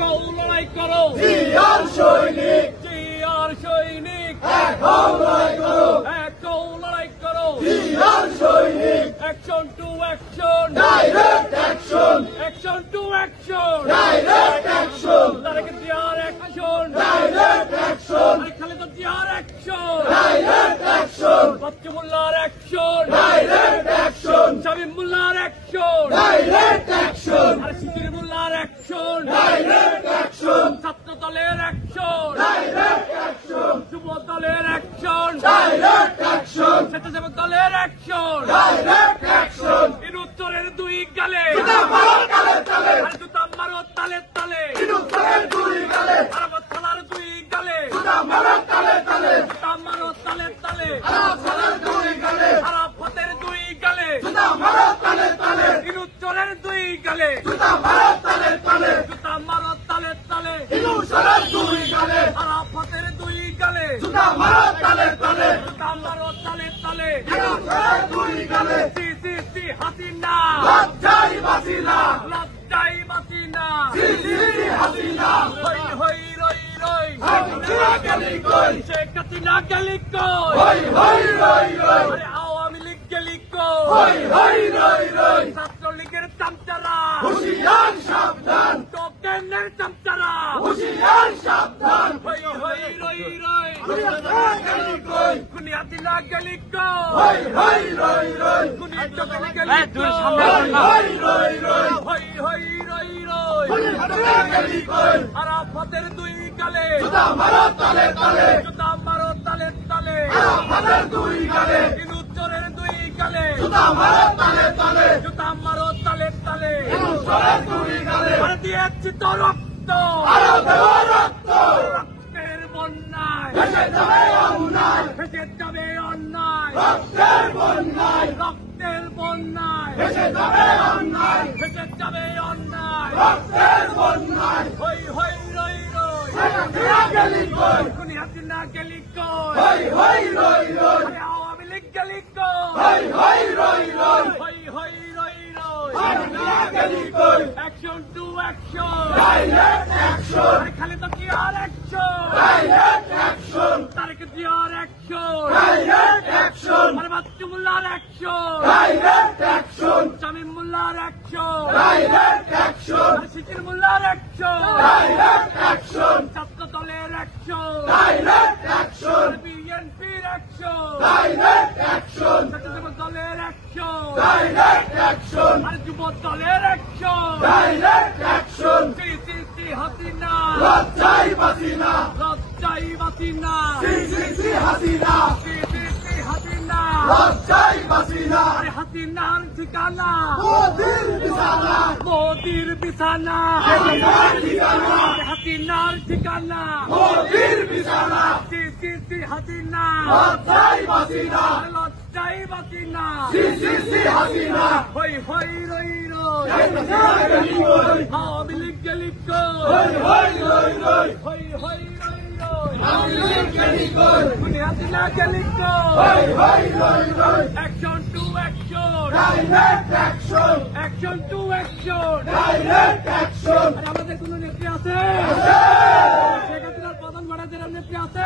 হও লড়াই করো জিয়ার সৈনিক জিয়ার সৈনিক এক হও লড়াই করো এক হও লড়াই করো জিয়ার সৈনিক action to action direct action action to action direct action Tarique জিয়ার অ্যাকশন ডাইরেক্ট অ্যাকশন খালেদা জিয়ার অ্যাকশন ডাইরেক্ট অ্যাকশন বাচ্চু মোল্লার অ্যাকশন ডাইরেক্ট অ্যাকশন শামীম মোল্লার অ্যাকশন ডাইরেক্ট অ্যাকশন আর সিদ্দিক মোল্লার অ্যাকশন ডাইরেক্ট অ্যাকশন ছাত্র দলের অ্যাকশন ডাইরেক্ট অ্যাকশন যুব দলের অ্যাকশন ডাইরেক্ট অ্যাকশন স্বেচ্ছাসেবক দলের অ্যাকশন ডাইরেক্ট অ্যাকশন ইনুত্তরের দুই গালে জুতা মারো তালে তালে আর জুতা মারো তালে তালে ইনুত্তরের দুই গালে আরাফাত থানার দুই গালে জুতা মারো তালে তালে জুতা মারো তালে তালে আরাফাতের দুই গালে আরাফাতের দুই গালে জুতা মারো তালে তালে ইনুত্তরের দুই গালে জুতা মারো তালে তালে জুতা মারো তালে তালে ইনুত্তরের দুই গালে আরাফাতের দুই গালে জুতা মারো তালে তালে জুতা মারো তালে তালে ইনুত্তরের দুই গালে সি সি সি হাসিনা লজ্জাই বাসিনা লজ্জাই বাসিনা সি সি সি হাসিনা হই হই রই রই হাসিনা গেলি কই শেখ হাসিনা গেলি কই হই হই রই রই আরে আওয়ামী লীগ গেলি কই হই হই রই রই ছাত্রলীগের চামচারা হুশিয়ার সাবধান টোকেনের চামচারা হুশিয়ার সাবধান হই হই রই রই হাসিনা গেলি কই খুনি হাসিনা গেলি কই হই হই রই রই খুনি টোকেন গেলি কই হই রই রই হই হই রই রই হাসিনা গেলি কই আরাফাতের দুই গালে জুতা মারো তালে তালে জুতা মারো তালে তালে আরাফাতের দুই গালে ইনুত্তরের দুই গালে জুতা মারো তালে তালে জুতা মারো তালে তালে ইনুত্তরের দুই গালে আর দিয়েছি তো রক্ত আরো দেব রক্ত রক্তের বন্যায় ভেসে যাবে অন্যায় ভেসে যাবে অন্যায় রক্তের বন্যায় রক্তের বন্যায় ভেসে যাবে অন্যায় ভেসে যাবে অন্যায় রক্তের বন্যায় হই হই রই রই হাসিনা গেলি কই খুনি হাসিনা গেলি কই হই হই রই রই আরে আওয়ামী লীগ গেলি কই হই হই রই রই হই হই রই রই হাসিনা গেলি কই action to action direct action Khaleda জিয়ার অ্যাকশন ডাইরেক্ট অ্যাকশন তারেক জিয়ার অ্যাকশন ডাইরেক্ট অ্যাকশন আর বাচ্চু মোল্লার অ্যাকশন ডাইরেক্ট অ্যাকশন শামীম মোল্লার অ্যাকশন ডাইরেক্ট অ্যাকশন আর সিদ্দিক মোল্লার অ্যাকশন ডাইরেক্ট অ্যাকশন ছাত্র দলের অ্যাকশন ডাইরেক্ট অ্যাকশন বিএনপির অ্যাকশন ডাইরেক্ট অ্যাকশন স্বেচ্ছাসেবক দলের অ্যাকশন ডাইরেক্ট অ্যাকশন আর যুব দলের অ্যাকশন ডাইরেক্ট অ্যাকশন সি সি সি হাসিনা লজ্জাই বাসিনা লজ্জাই বাসিনা সি সি সি হাসিনা সি সি সি হাসিনা লজ্জাই বাসিনা আরে হাসিনার ঠিকানা মোদির বিছানা মোদির বিছানা হাসিনার ঠিকানা আরে হাসিনার ঠিকানা মোদির বিছানা সি সি সি হাসিনা লজ্জাই বাসিনা আরে লজ্জাই বাসিনা সি সি সি হাসিনা হই হই রই রই হাসিনা গেলি কই আওয়ামী লীগ গেলি কই হই হই রই রই হই হই রই রই হাসিনা গেলি কই খুনি হাসিনা গেলি কই হই হই রই রই action to action direct action action to action direct action আরে আমাদের কোন নেত্রী আছে শেখ হাসিনার প্রধান ভাড়াদের নেত্রী আছে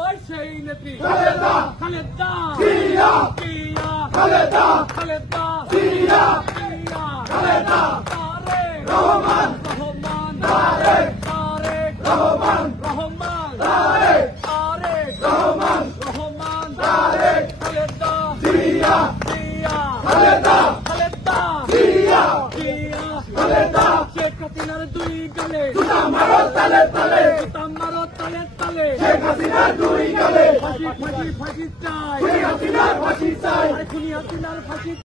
ওই সেই নেত্রী খালেদা খালেদা জিয়া জিয়া খালেদা খালেদা জিয়া জিয়া খালেদা তারেক রহমান রহমান তারেক তারেক রহমান রহমান তারেক তারেক রহমান রহমান তারেক খালেদা জিয়া জিয়া খালেদা খালেদা জিয়া জিয়া খালেদা শেখ হাসিনার দুই গালে জুতা মারো তালে তালে জুতা মারো তালে তালে শেখ হাসিনার দুই গালে ফাঁসি ফাঁসি ফাঁসি চাই শেখ হাসিনার ফাঁসি চাই খুনি হাসিনার ফাঁসি